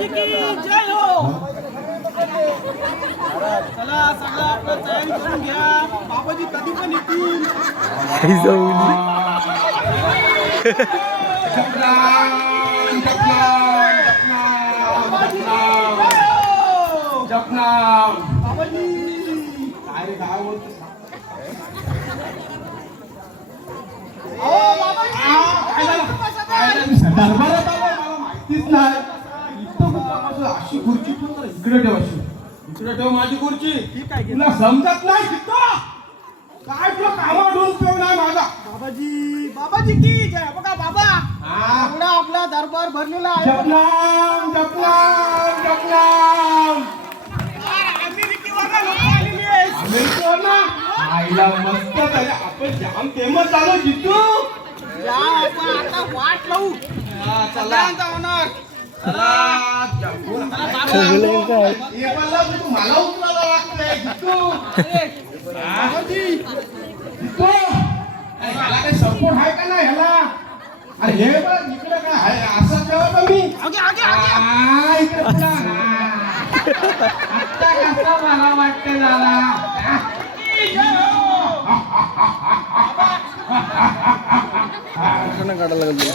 बाबाजी की जय हो. चला सगळं आपलं तयारी करून घ्या. बाबाजी कधी पण येतील. बाबाजी काय काय बोलतो. दरबारात आलो मला माहितीच नाही. इथं कुठं अशी खुर्ची ठेव, इकडे ठेव, अशी इकडे ठेव माझी खुर्ची. ठीक आहे, तुला समजत नाही तिथं काय तुला कामावर उपयोग नाही माझा. बाबाजी बाबाजी की जय. बघा बाबा एवढा आपला दरबार भरलेला आहे. जपनाम जपनाम जपनाम. अमेरिकेवरनं लोक आलेली आहेत. अमेरिकेवरनं आईला मस्त झालं. आपण जाम फेमस झालो जितू. या आपण आता वाट लावू. चला होणार. चला जपून हे मला मला उचलायला लागतंय जितू. बाबाजी जितू ह्याला काही सपोर्ट आहे का नाही ह्याला. अरे हे बघ इकडे काय आहे असं ठेवा का मी इकडे पुढं. आता कसं मला वाटतं झाला. काढायला लागेल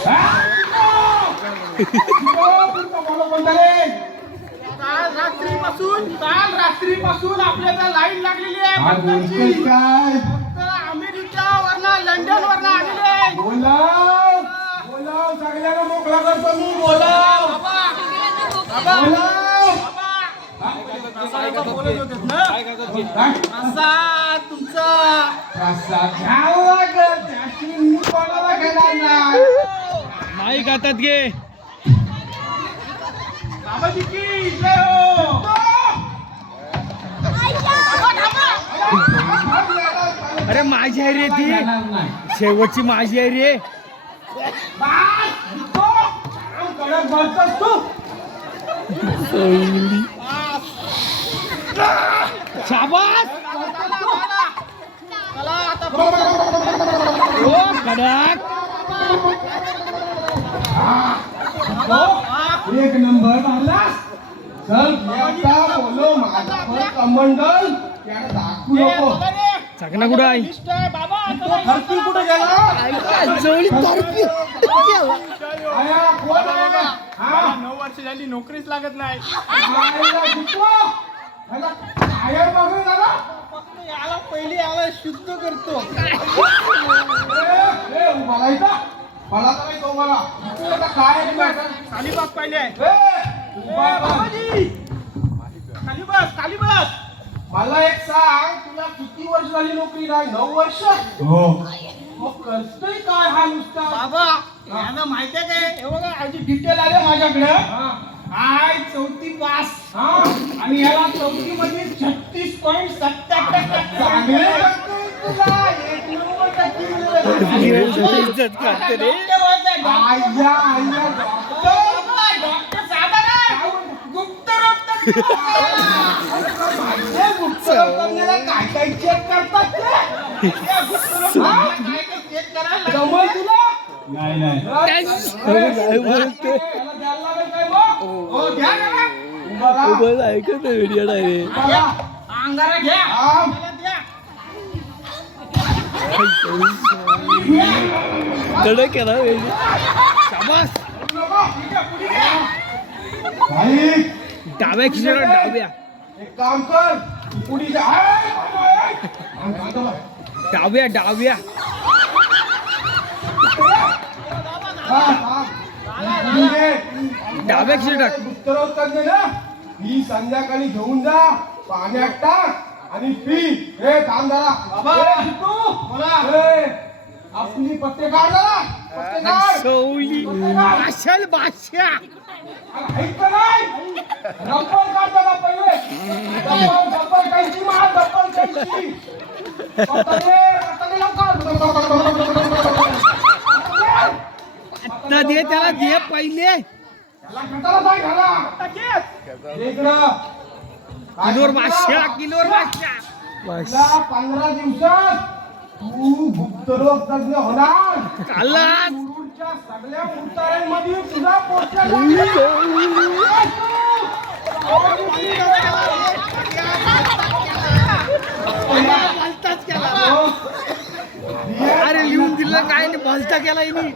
काल रात्रीपासून आपल्याला लाईन लागलेली आहे. अमेरिका वरना लंडन वरना आलेले आहे. बोलाव बोलाव सगळ्यांना मोकळा करतो मी. बोलाव प्रसाद तुमचा प्रसाद घ्यावं लागेल. नाही खातात घे. बाबाजी की जय हो. अरे माझी आहे रे ती शेवटची माझी आहे रे. शाबास. एक नंबर मारलास. चल बोलो माझा कमंडल दाखवू नको. चाकणा कुठं आहे बाबा. थरपी कुठे गेला. जवळी थरपी 9 वर्ष झाली नोकरीच लागत नाही. याला पहिले याला शुद्ध करतो. मला काय तो मला काय खाली बस पाहिले. खाली बस खाली बस. मला एक सांग तुला किती वर्ष झाली नोकरी नाही. 9 वर्ष. हो मग करतोय काय हा नुसता. बाबा यांना माहिती आहे काय हे बघा आधी डिटेल आले माझ्याकडे. आय 4थी पास आणि याला 4थी मध्ये 36.77 चांगले. काय काय चेक करतात जमल तुला. नाही नाही ऐकत व्हिडिओ अंगारा घ्या. कडक केला शाबास. डाव्या खिचडा डाव्या. एक काम कर पुढे जा. डाव्या डाव्या डाव्या खिचडा. उत्तरोत्तर ना ही संध्याकाळी घेऊन जा पाण्यात टाक आणि पी. हे काम जरा आपली पत्ते काढ जरा. पत्ते काढ. भाषल भाषा रब्बर काढ जरा पहिले. रब्बर कैची मार. रब्बर कैची आता दे त्याला दे पहिले. किलोर भाषा किलोर भाषा. 15 दिवसात तू गुप्तरोग तज्ञ होणार. सगळ्या उतार्यांमध्ये तुझा पोस्टर अरे लिहून दिलं काय नाही भलता केला हिने.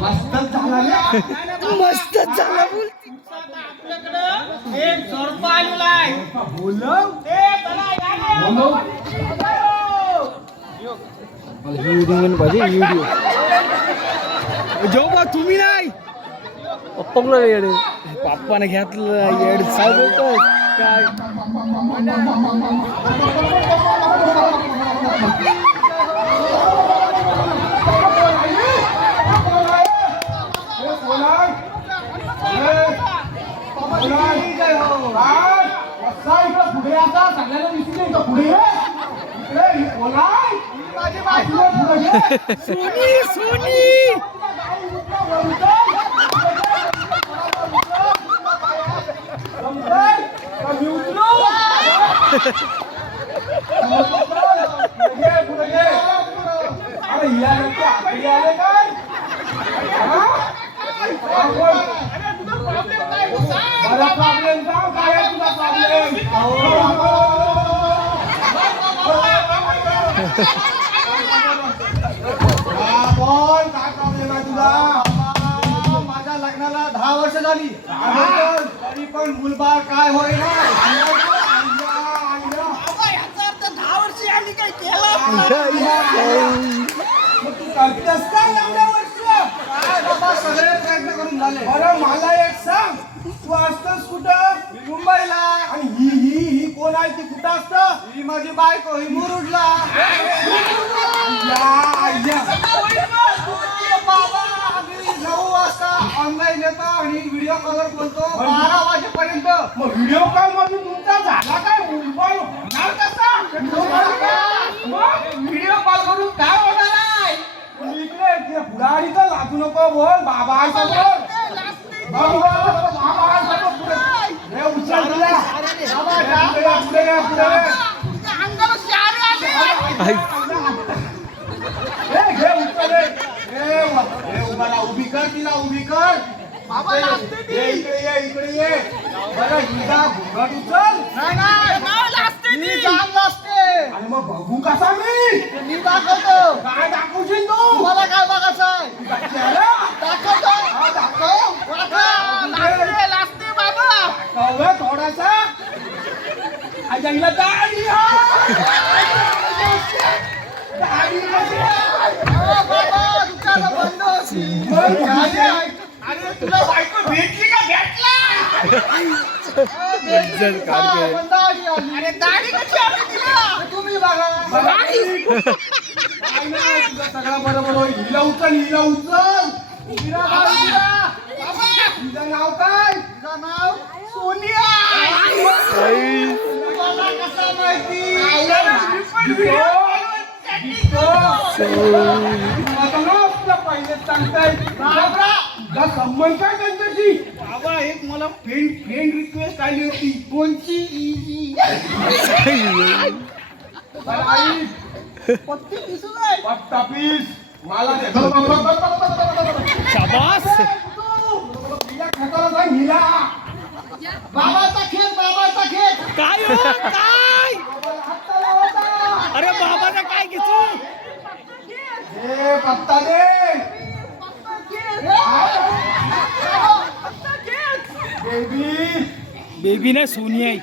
मस्तच झाला रे. मस्तच झाला बोल. आपल्याकडे एक जोडपा आलेला आहे. बोलव ते चला या ना. व्हिडिओ जो बा तुम्ही नाही पप्पा येडे पप्पाने घेतलं येड सांगतो काय पुढे आता सगळ्यांना दिसली पुढे सोनी सोनी प्रॉब्लेम काय आहे तुझा प्रॉब्लेम बोल काय प्रॉब्लेम आहे तुझा माझ्या लग्नाला 10 वर्ष झाली तरी पण मुलबाळ काय होईना मग तू करतेस काय एवढ्या वर्ष काय बाबा सगळे प्रयत्न करून झाले बरं मला एक सांग तू असतोस कुठं मुंबईला आणि ही कोण आहे ती कुठं असतं ही माझी बायको ही मुरुडला बाबा आम्ही 9 वाजता ऑनलाईन येतो आणि व्हिडिओ कॉलवर बोलतो 12 वाजेपर्यंत मग व्हिडिओ कॉल मध्ये तुमचा झाला काय मुंबई होणार कसा व्हिडिओ कॉल करून काय होणार आहे इकडे पुढारीचा लाजू नको बोल बाबा उभी कर तिला उभी कर इकडे ये बरं हिला घुंगट उचल आणि मग बघू कसा मी दाखवतो काय दाखवशील तू मला काय बघायचं आहे दाखव थोडासा दाढी अरे तुला बायको भेटली का अरे दाढी कशी आली तिला तुम्ही बघा सगळा बरोबर होईल हिला उचल तुझं नाव काय तुझं नाव सोनिया कसा माहिती पहिले सांगताय तुझा संबंध काय त्यांच्याशी बाबा एक मला फ्रेंड रिक्वेस्ट आली होती कोणची इजी पत्ती दिसून आहे पत्ता पीस मला शाबास बाबाचा खेळ काय हो काय अरे बाबाचा काय घेतो पत्ता दे बेबी बेबी ना सोनी आहे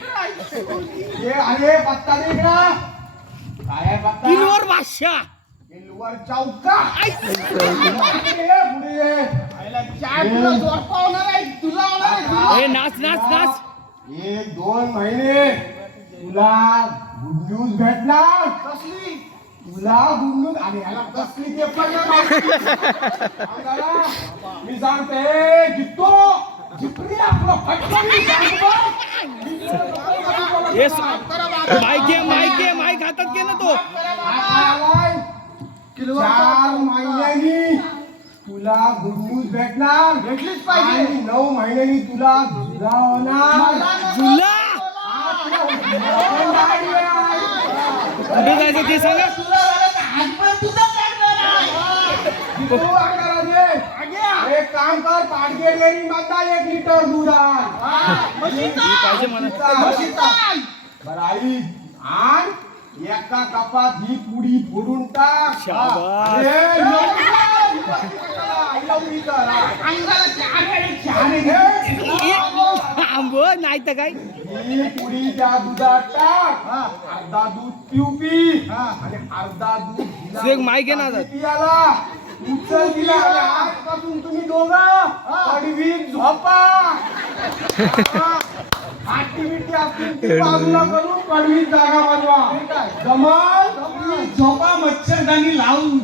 अरे पत्ता दे इकडं काय आहे पत्ता किलोवर बादशाह वर चौका पुढे ये हे नाच नाच नाच 1-2 महिने तुला गुड न्यूज भेटणार कसली तुला गुड न्यूज आणि ह्याला कसली ते पण मी सांगते जितो जिपरी आपलं माईक हातात घे ना तो 4 महिन्यांनी तुला गुड न्यूज भेटणार भेटलीच पाहिजे 9 महिन्यांनी तुला झुला होणार झुला कुठे जायचं ते सांगा एक काम कर, पाडगे डेअरी मधला 1 लिटर दूध आण. पाहिजे मला. बरं आई आण. एका कपात ही पुडी फोडून टाक. शाबास. अरे, आईला उडी कर, हा. शहाणे घे. आंब नाही तर काय. ही पुडी त्या दुधात टाक. अर्धा दूध पी आणि अर्धा दूध हिला एक माईक आहे ना आता. पियाला. उचल दिला आणि आजपासून तुम्ही दोघं कडवीत झोपा. ऍक्टिव्हिटी असतील ती बाजूला करून कडवीत जागा बनवा. जमल तुम्ही झोपा मच्छरदाणी लावून.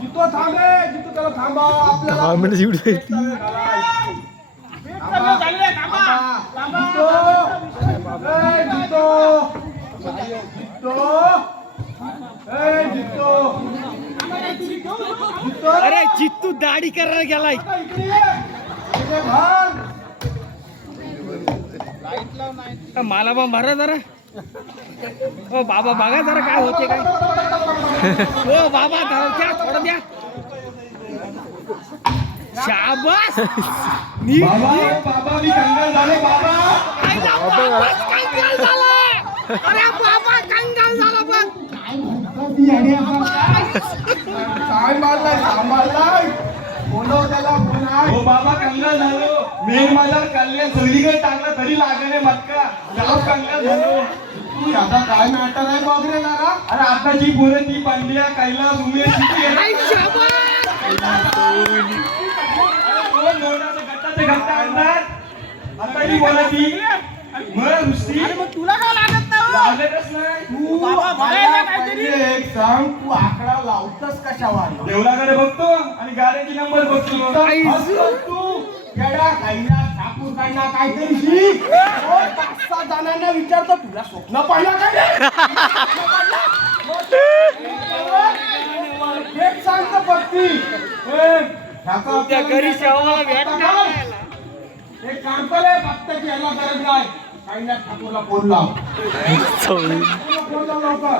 जितो थांबे, जितो त्याला थांबा. आपल्याला अरे जित्तू दाढी करायला गेलाय. मला पण भरा जरा. ओ बाबा बघा जरा काय होते काय. ओ बाबा द्या थोडं द्या. शाबास. बाबा मी कंगाल झाले बाबा. कंगाल झाला. अरे बाबा कंगाल झाला बघ. काय मारलाय सांभाळलाय. बोलव त्याला हो बाबा कंगाल झालो. मेन माझा कल्याण सगळीकडे टाकला तरी लागले मटका. गाव कंगाल झालो. तू आता काय मॅटर आहे बघ रे जरा. अरे आताची पोरं ती पांड्या कैलास उमेश गट्टाचे गट्टा आणतात. आता ही बोला ती मग नुसती तुला काय लागत नाही लागतच नाही. तू बाबा बघायला काहीतरी. एक सांग, तू आकडा लावतस कशावर. देवलाकडे बघतो आणि गाड्याची नंबर बघतो. तू येडा कैलास ठाकूरकडनं काहीतरी शिक. 5-6 जणांना विचारतो तुला स्वप्न पाहिलं काय. एक सांगतो पत्ती त्या घरी शेवाला भेटणार. एक काम करे पत्त्याची याला गरज नाही. कैलास ठाकूरला फोन लाव. फोन लाव लवकर.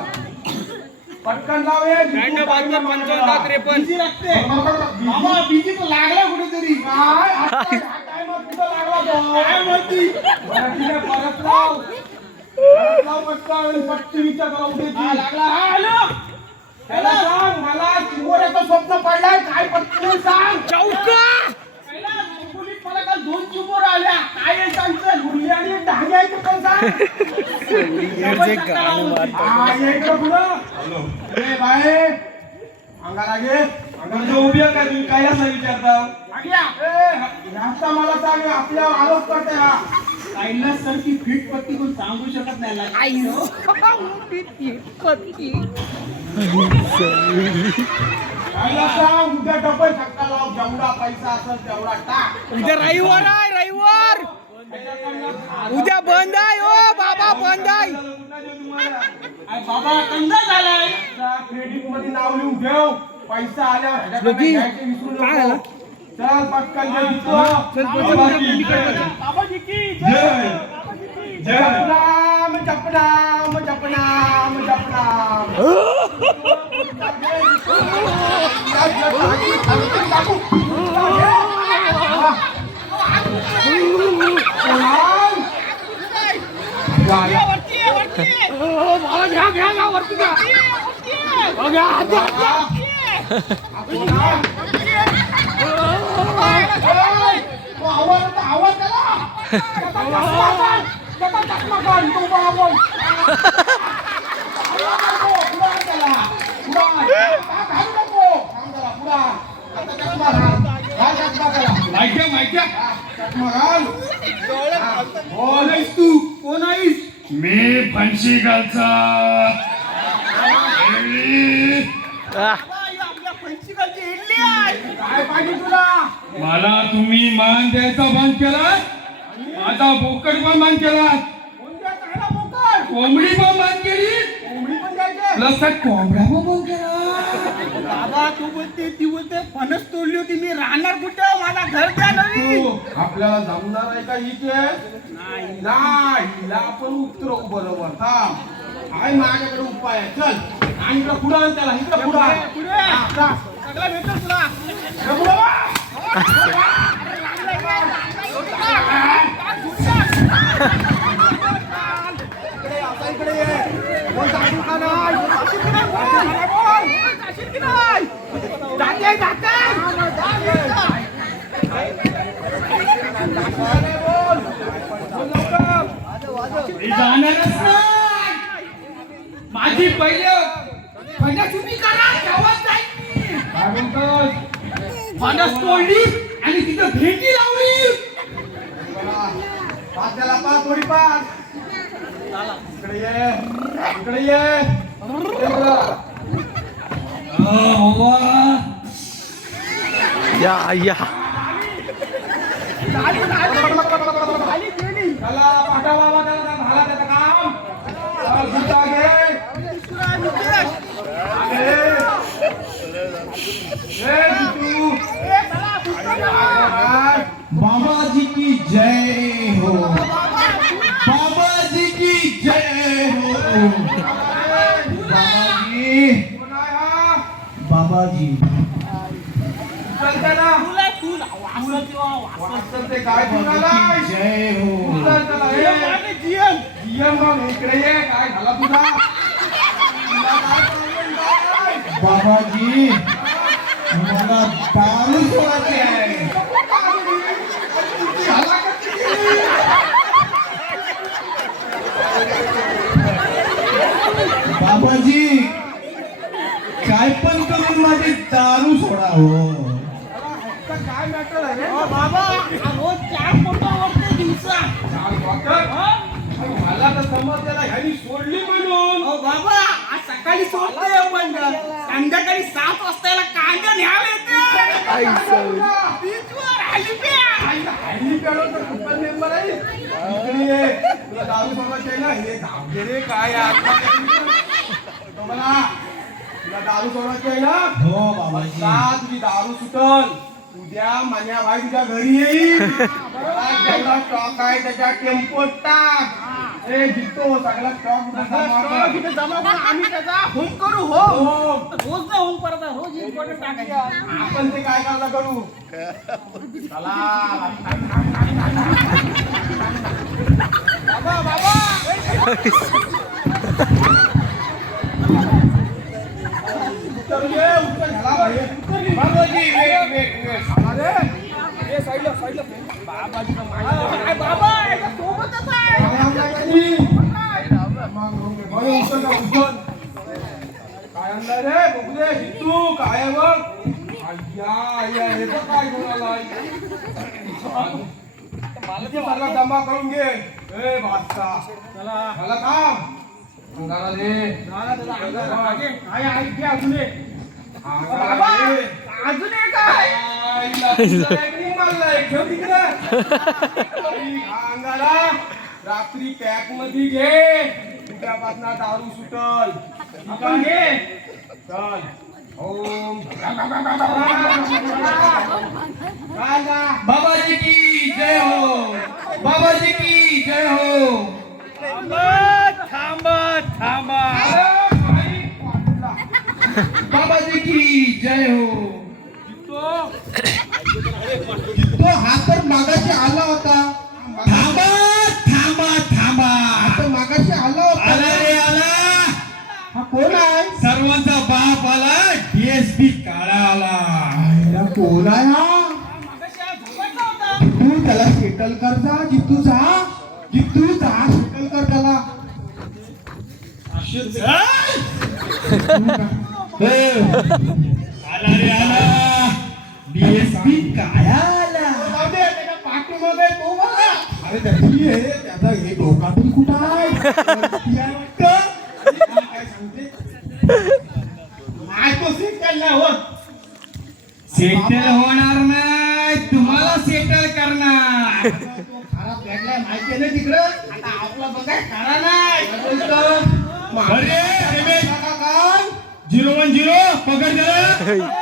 पटकन लाव. 95-55-53. बिझी लागते बाबा. बिझी तर लागला कुठेतरी. काय हा टाइम कुठं लागला तो काय माहिती. बरं ठीक आहे परत लाव. परत लाव पटकन. पट्टी विचार करा उद्याची लागला. हा हॅलो. त्याला सांग मला चिमोऱ्याचं स्वप्न पडलंय. काय पटकन सांग. चौका. मला काल 2 चिमोर आल्या. काय आहे सांगतं. मुली आणि ढांगे आहे ते पण सांग. हा ये इकडं पुढं. ए बाय अंगाला घे. अंगाला उभी आहे का तुम्ही काय असं विचारता. जास्त मला सांग. आपल्यावर आरोप करते हा. कैलास सर की फिट पत्ती कोण सांगू शकत नाही. कायला सांग उद्या डबल धक्का लाव. जेवढा पैसा असेल तेवढा टाक. उद्या रविवार आहे. रविवार उद्या बंद आहे. ओ बाबा बंद आहे. बाबा कंगाल झालाय. क्रेडिट मध्ये नाव लिहून ठेव. पैसा आल्यावर ह्याच्याकडे लगी. घ्यायचे विसरू काय झालं? नको. चल पटकन दे दिसतो. बाबाजी की जय जपनाम जपनाम जपनाम जपनाम. आवाज तू कोण आहेस. मी फणशीगालचा आपल्या पंचीकडची इडली आहे. काय पाहिजे तुला. मला तुम्ही मान द्यायचा बंद केला. आता बोकड पण बंद केला. कोणत्या चांगला बोकड. कोंबडी पण बंद केली. कोंबडी पण द्यायचे. प्लस कोंबड्या पण बंद केला. बाबा तू बोलते ती बोलते फणस तोडली होती. मी राहणार कुठं. माझा घर द्या नवीन. आपल्याला जमणार आहे का ही केस. नाही हिला आपण उतरवू बरोबर. थांब आहे माझ्याकडे उपाय आहे. चल आणि इकडं पुढं आण त्याला, इकडं पुढं आण. पुढे हा, जा. सगळं भेटेल तुला इकडं पुढं वा. इकडे ये, आता इकडे ये. बोल जाशील का नाही? जाशील की नाही बोल? मला बोल. जाशील की नाही? जाते, जाते. मी जाणारच नाही. माझी पहिले फणस उभी करा तेव्हाच जाईन मी. काय म्हणतोस? फणस तोडली आणि तिथं भेटी लावली. पाच त्याला पाच, थोडी पाच. इकडे ये, इकडे ये. खाली गेली. त्याला पाठवा बाबा, त्याला झाला त्याचं काम. चल, गुंता घे. दुसरा नितेश. बाबा जी की जय हो. बाबा जी की जय हो. बाबा जी. तुला फुल वाचन ते काय म्हणालाय? जय हो. इकडे ये, काय झाला तुझा? बाबाजी मला दारू सोडायची आहे. बाबाजी काय पण करून माझी दारू सोडा हो. काय मॅटर आहे रे? बाबा रोज 4 फोटो वरते दिवसा. मला तर समजलेला ह्यानी सोडली म्हणून. बाबा आज सकाळी सोडतोय पण संध्याकाळी 7 वाजता याला कांदा न्यायला येते. बीचवर हेलिपॅडवर तर कुठला मेंबर आहे? इकडे ये. तुला दारू सोडायची आहे ना? हे धावते रे काय आता. तो मला तुला दारू सोडायची आहे ना? हो बाबाजी. तुझी दारू सुटल. उद्या मान्या भाई तुझ्या घरी येईल. जेवढा स्टॉक आहे त्याच्या टेम्पोत टाक. ए जितो सगळा स्टॉक तिथे जमा करून आम्ही त्याचा होम करू. हो रोज नाही होम करता, रोज इम्पॉर्टंट टाकायचं. आपण ते काय करता करू. चला बाबा बाबा. उत्तर घे, उत्तर घ्यायला पाहिजे. बाबाजी वेट वेट वेट. अरे ए साईडला साईडला. बाबाजीचं माहिती काय बाबा याच्या सोबतच आहे. काय आणलं रे बघू दे. तू काय बघ. अय्या हे बघ काय घेऊन आलाय. मला ते सगळं जमा करून घे. ए बादशा चला मला काम अंगारा दे. काय ऐक अजून एक. अंगारा बाबा दे. अजून एक आहे. अंगारा रात्री पॅक मध्ये घे. उद्यापासून दारू सुटल. आपण घे. चल ओम. बाबाजी की जय हो. बाबाजी की जय हो. थांबा. बाबाजी की जय हो. तो हा तर मागाशी आला होता. थांबा थांबा थांबा. तो मागाशी आला होता. आला रे आला. हा कोण आहे? सर्वांचा बाप आला. DSP काळा आला. याला कोण आहे हा? तू त्याला सेटल कर जा. जितू जा सेटल कर त्याला. आला रे आला. DSP काळा आला. पाठीमागे तो बघा. अरे त्याची हे त्याचा हे डोकातून कुठं आहे? काय सांगते? नाही तो सेटल नाही होत. सेटल होणार नाही. तुम्हाला सेटल करणार. तो खरा पेटलाय माहिती आहे ना तिकडं. आता आपला बघाय खरा नाही. अरे 0110 पकड त्याला.